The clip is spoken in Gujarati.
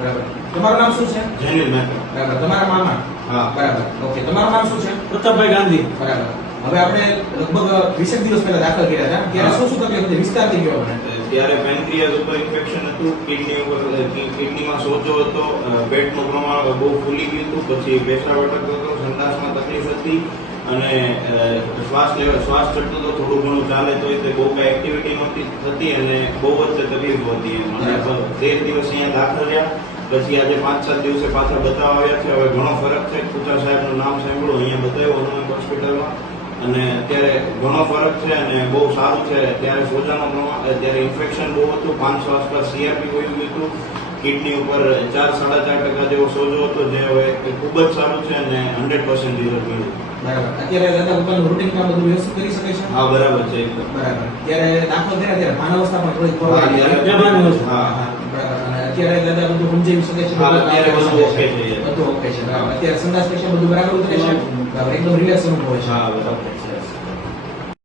બરાબર. તમારું નામ શું છે? જૈનિલ મહેતા. બરાબર. તમારા મામા? હા. બરાબર. ઓકે. તમારું નામ શું છે? પ્રતાપભાઈ ગાંધી. બરાબર. હવે આપણે લગભગ 20 દિવસ પહેલા દાખલ કર્યા હતા. ત્યારે શું શું તકલીફ હતી? વિસ્તારથી કહો મને. ત્યારે પેનક્રિયાસ ઉપર ઇન્ફેક્શન હતું, કિડની ઉપર કિડનીમાં સોજો હતો, પેટનું પ્રમાણ બહુ ફૂલી ગયું હતું, પછી પેશાબ અટકતો હતો, સંડાસમાં તકલીફ હતી અને શ્વાસ ચડતો હતો, થોડું ઘણું ચાલે તો તે બહુ કઈ એક્ટિવિટી નહોતી થતી અને બહુ જ તકલીફો હતી. મને 13 દિવસ અહીંયા દાખલ રહ્યા. પછી આજે 5-7 દિવસે પાછા બતાવવા આવ્યા છે. હવે ઘણો ફરક છે. કુચા સાહેબનું નામ સાંભળ્યું, અહીંયા બતાવ્યું અનુમત હોસ્પિટલમાં અને અત્યારે ઘણો ફરક છે અને બહુ સારું છે. ત્યારે સોજાનો પ્રમાણ, ત્યારે ઇન્ફેક્શન બહુ હતું, 500 આસપાસ સીઆરપી વયું ગયું હતું, કિડની ઉપર 4-4.5% જેવો સોજો હતો, જે હવે ખૂબ જ સારું છે અને 100% રિઝલ્ટ મળ્યું. બરાબર. અત્યારે દાદા પોતાનું રૂટીન કામ બધું વ્યવસ્થિત કરી શકે છે? હા, બરાબર છે. બરાબર. ત્યારે દાખલ થયા ત્યારે ભાનાવસ્થા પણ થોડીક હા, હા. બરાબર. અને અત્યારે દાદા બધું સમજાવી શકે છે? હા, અત્યારે બધું ઓકે છે. બધું ઓકે છે. બરાબર. અત્યારે સંદાસ પેશન્ટ બધું બરાબર ઉતરે છે? બરાબર. એકદમ રિલેક્સ અનુભવ છે. હા, બરાબર.